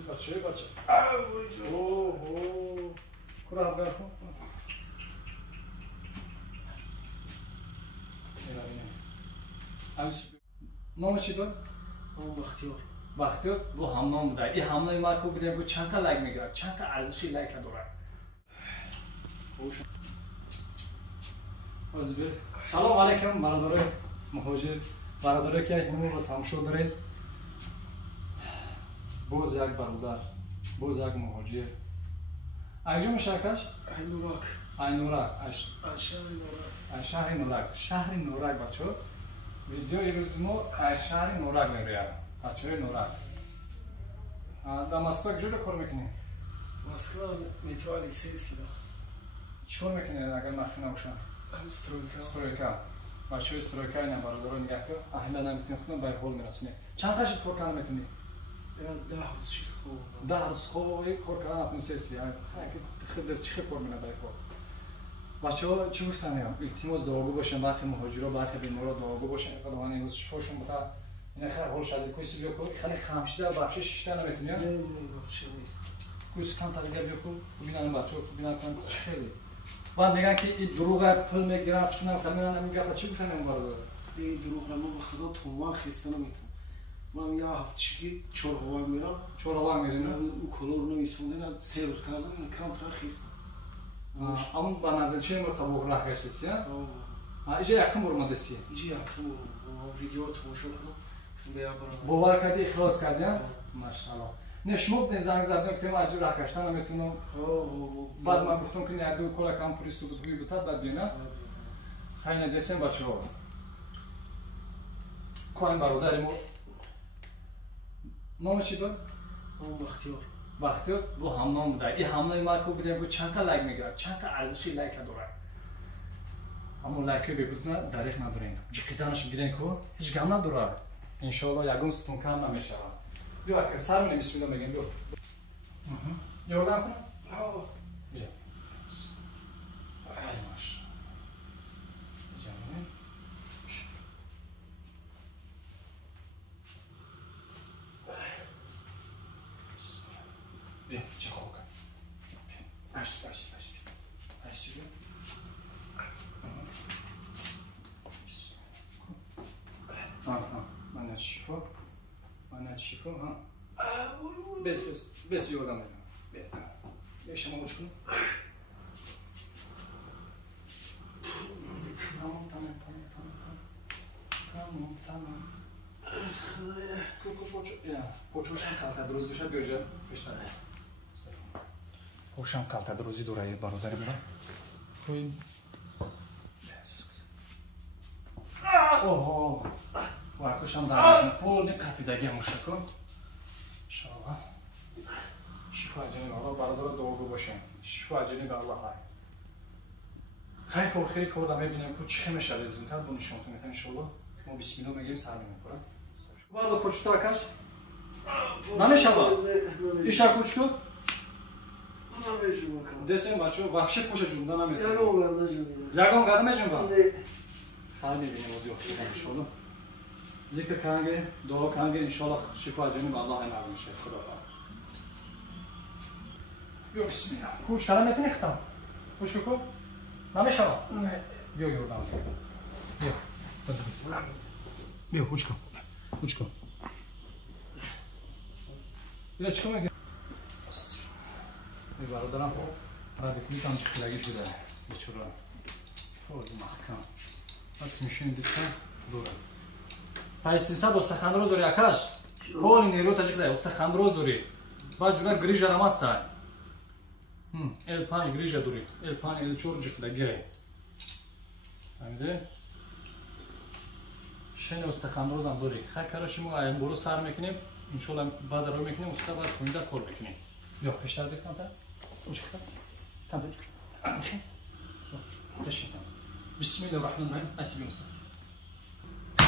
بچه اوه کرا بخو نام چی بود؟ نام بختیار. بختیار بو همنام بوده. این همنام ما کو بودیم بو چند تا لایک میگیره؟ چند تا ارزشی لایک داره؟ سلام علیکم برادرای مهاجر، برادرایی که اینو رو تماشا دارید. باز یک برادر، باز یک مهاجر. اینجا مشکلش؟ اینورک. شهر نورک. شهر نورک بچه‌ها. ویدیو امروز ما شهر نورک می‌ریم. بچه‌های نورک. در مسکو کجا کار می‌کنی؟ مسکو میتوانی سیز کدا. چیکار می‌کنی اگر مخفی نباشه؟ استرویکا. بچه‌های استرویکا اینا برادران نگاه کن. اهلا نمی‌تونی خودم به حال می‌رسونی. چند خشت کار کنم می‌تونی؟ 10 روز شد خوب. 10 روز خوب کار کردن اتمسفری. خیلی دست چی کار می‌کنه برای بچه‌ها چی گفتن یا التماس دعاگو باشن برخی مهاجرا برخی بیمارا دعاگو باشن خداوند امروز شفاشون بده اینا خیر حال شده کویس بیا کو خیلی خامشیده بخش شش تا نمیتونی نه بخش نیست کویس کم تا بیا کو ببینن بچه‌ها ببینن کم خیلی بعد میگن که این دروغ پول میگیرن چون خمیرن میگن چی گفتن اون بار این دروغ ما به خدا تومان خسته نمیتونم من یه هفته چیزی چهارهوار میرم میرین اون کلور نمیسوندن 3 روز کردم کانتر خسته اما با نزدیکی مرتبط راه گشتیه اینجا یکم برمادسی اینجا یکم ویدیو تماشا کنم باور کردی اخلاص کردی ماشاءالله نشمود زنگ زدم گفتم اجور راه گشتن نمیتونم بعد من گفتم که نه دو کلا کم پلیس بود گوی بود بعد بینا خیلی دسم بچه‌ها کوین برادر ما نام چی بود نام بختیار بو همنام بوده. این همنام ما کو بودیم بو چند تا لایک میگیره؟ چند تا ارزشی لایک داره؟ اما لایک ببینید دریغ ندارین. جکیدانش بگیرین کو هیچ گام نداره. ان شاء الله یگون ستون کم نمیشه. بیا که سر من بسم الله میگم بیا. یادم کن. بیا. ای ماش. جانم. بیا چه خوک. بس. من شفا ها. بس یادم میاد. بیا شما گوش کن. تمام. پوچوشم کالتا دروز دوشه بیاجا بیشتر. پوشم کالتا دروزی دورای برادر برا. کوین. اوه. واکوشم دارم. پول نکاپیدگی موشکم. شما. شفا جنین الله برادر دعاگو باشین. شفا جنین الله های. خیلی کردم میبینم که چه میشه زودتر با نشانتون میتونم ان شاء الله ما بسم الله میگیم سر میکنم. برادر پوچتا کاش. نمیشه با. ایشا کوچکو. دسم بچه‌ها واقعا پوش جمله نمیتونه. یگان قدم جمله. خیلی ببینیم و دیوار ان شاء الله. ذکر کنگه دعا کنگه ان شاء الله شفا جنین الله نازل میشه خدا. بیا بسم الله. کوچ کلام میتونی ختم. کوچکو. نمیشه با. بیا یوردم. بیا کوچکو. بیا چیکار میگی؟ ای برادرم رادیکلیتم چخلگی شده بیچاره خود محکم بس میشین دیسکن دوره پای 300 استخوان داری آکاش کل نیرو تاجیک داری استخوان داری بعد جوگا گریجا نماستا ال5 گریجا داری ال5 ال4 چخلگی فهمیده شن استخوان هم داری خاک کارش ما این برو سر میکنیم ان شاء الله بازار رو میکنیم استا بعد خونده کار میکنیم یا پیشتر بیست کانتا وشكتها كانتا وشكتها وشكتها بسم الله الرحمن الرحيم اسمي مصطفى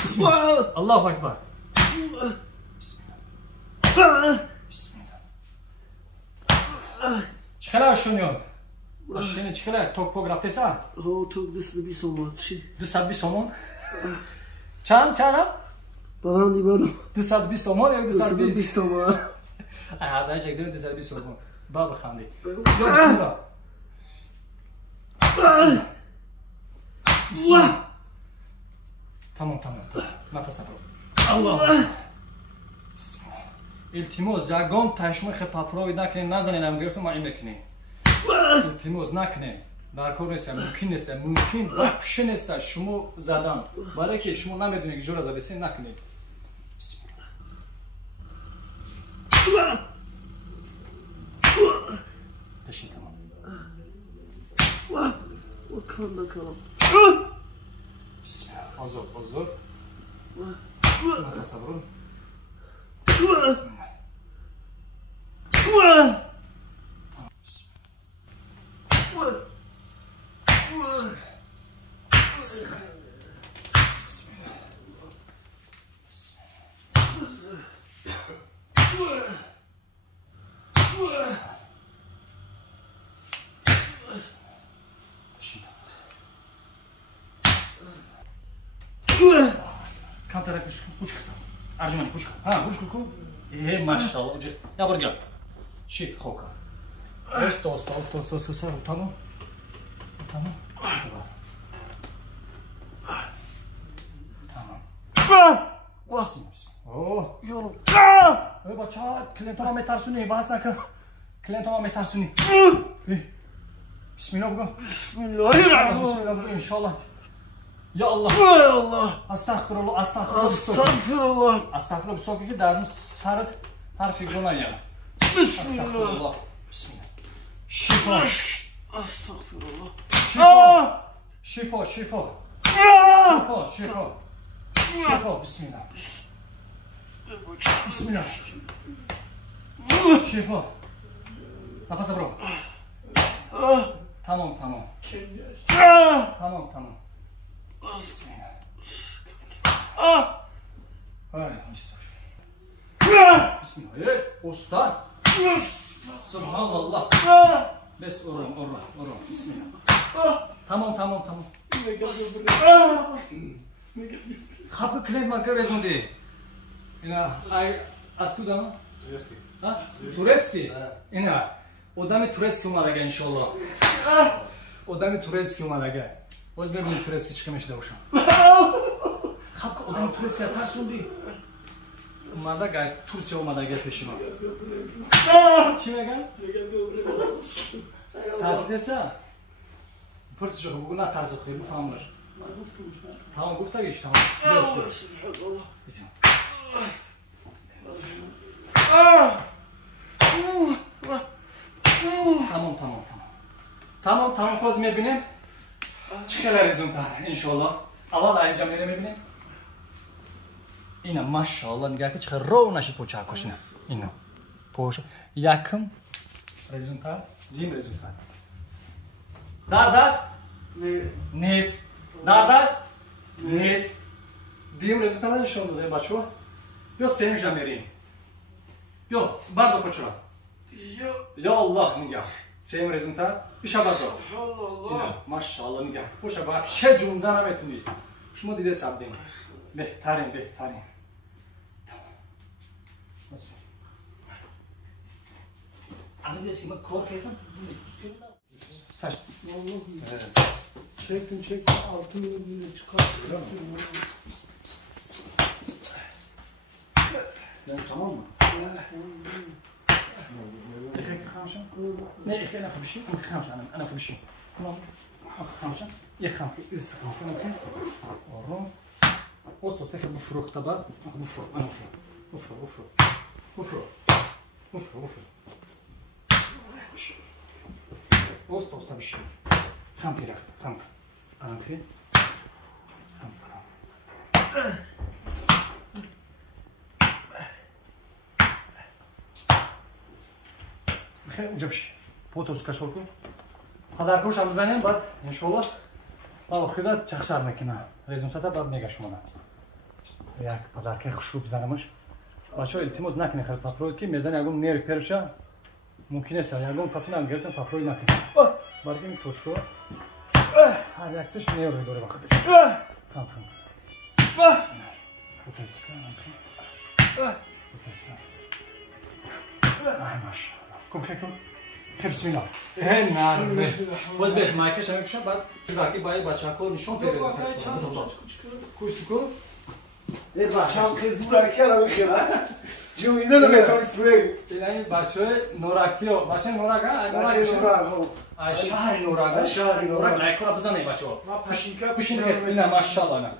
بسم الله الله اكبر بسم الله چخلا شونيو ماشين چخلا توپ گرفته سا هو توپ 220 تومان چی 220 تومان چند بلندی بدم 220 تومان یا 220 تومان هر شکلی رو دسر 20 کن با بخندی بسم الله بسم الله تمام نفس برو الله بسم الله التماس یگان تشمه خب پاپروی نکنین نزنین هم گرفتم ما این بکنین التماس نکنین در کار نیست ممکن وحش نیست شما زدن برای که شما نمیدونید که جور از بسین نکنید بسم الله بشین تمام بکنم بسم الله آزاد نفس برون Kan taraf kuş kıta. Arjumani kuş kıta. Ha kuş kuku. Maşallah. Ya buraya. Shit xoka. Osta. Tamam. Tamam. Oh. Yolu. Bacha, klientoma metarsuni, bas nakın. Klientoma metarsuni. Bismillah bugün. Bismillah inşallah. Ya Allah. Ya Allah. Astagfirullah. Astagfirullah bir sokuyor ki dermiş sarıt harfi gona ya. Bismillah. Bismillah. Şifa. Astagfirullah. Şifa. Şifa. Bismillah. Bismillah. Şifa. Nefes bro. Tamam. Tamam. Bismillah. Bismillah. Usta. Subhanallah. Bes oran. Bismillah. Tamam. Kapı klient marka rezon değil. İna ay откуда? Турецкий. Ha? Турецкий? İna. Odami Турецкий umadaga inşallah. Odami Турецкий umadaga. O'z bebini Турецкий chiqamish davsham. Kapı odami Турецкий tarsun değil. Umadaga Tursiya umadaga peshima. Chimagan? Tars desa. Pırsı çok bugün ne tarzı koyuyor bu famlar. Tamam gufta geç tamam. Tamam kozme binin. Çıkılar rezultat inşallah. Allah ayrıca mereme binin. İna maşallah nigah ki çıkar row naşit poçar koşuna. İna. Poş. Yakın rezultat. Jim rezultat. Dardas. Nest. Dardas. Nest. Dim rezultatlar inşallah de bacho. Yo sevmiş amerin. Yo bardo koçura. Ya Allah nigah. Sevim rezultat. İşabardo. Allah. Maşallah nigah. Poşa bak şey cümden ametiniz. Şuma dide sabdin. Behtarin. Tamam. Ani desin bak korkesan. Saç. Evet. Çektim 6 milim çıkarttım. Tamam mı? خمسة لا أنا خمسة أنا خمسة خمسة يا خمسة إستخدام أنا فين ورم وصل سكر بفروق طبعا بفروق أنا فين بفروق وصل بشيء خم بيرف خم أنا فين خم اونجا بشی پوتوس کشور کن خدار کوش هم بزنیم بعد انشالله با خدا چخشار میکنه رزموتاتا بعد میگه شما یک پدرکه خوشو بزنمش بچه‌ها التماس نکنید خیلی پاپروید که میزنی اگه نیر پرشه ممکنه است اگه تاتون هم گرفتن پاپروید نکنید برای این توشکو هر یک تش نیر روی دوره وقتش خم پوتوس کنم پوتوس ماشاءالله خوب فکر بسم الله نه باز بهش مایکش هم میشه بعد وقتی باید بچه‌ها نشون پیدا کنه کوسکو بچه‌ام خیلی زور کردم خیلی جویده نمیتونست روی یعنی بچه نورکی و بچه نورک ها شهر نورک لایکورا بزنه بچه ها پوشین که اینا ماشاءالله نه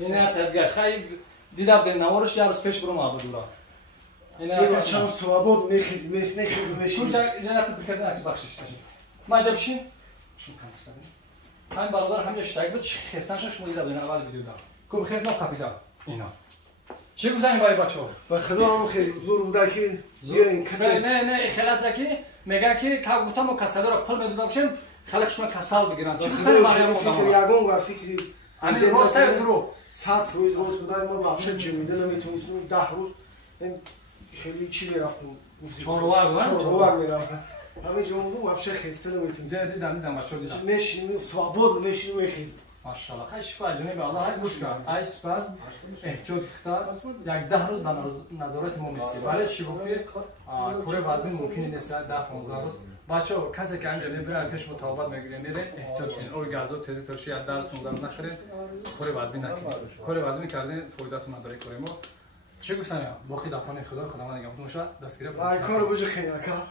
اینا تدگش خیلی دیدم در نوارش یه روز پیش برو معبود دورا یه بچه‌ام سوابود میخیز میشین جنت بخزن اکی بخشش تجید ما عجب شین شون کم بستدیم همین برادر همین اشتراک بود خستنش شما دیدم در اول ویدیو دارم که بخیر نو کپیتال اینا چی گفتن باید بچه‌ها و خدا هم خیلی زور بوده که بیاین کسل نه خلاصه که میگن که گفتم و کسل را پل میدادم شیم خلقشون کسل بگیرن چی گفتن مریم فکر یگون و فکری همین راسته درو 100 روز بوده ما بخش جمیده نمیتونستیم 10 روز خیلی چی میرفتم چهارروار میرفتم همه جا بودم وابشه خسته نمیتونستم دیدم بچه‌ها دیدم میشینیم سوابود میشینیم میخیزیم ماشاءالله خیلی شفا جناب الله هر گوش کن ای سپاس احتیاط اختار یک 10 روز در نظارت ما میستی ولی چی بگی کوره وزن ممکنه نیست 10 15 روز بچه‌ها کسی که انجام نمیره پیش مطابقت میگیره میره احتیاط کنید اور گازو تیزی ترشی از درس 15 روز نخرید کوره وزن نکنید کوره وزن کردن فایده‌تون نداره کوره ما چه گفتن باقی دپان خدا من نگم تو دستگیری کار بوجه خیلی کار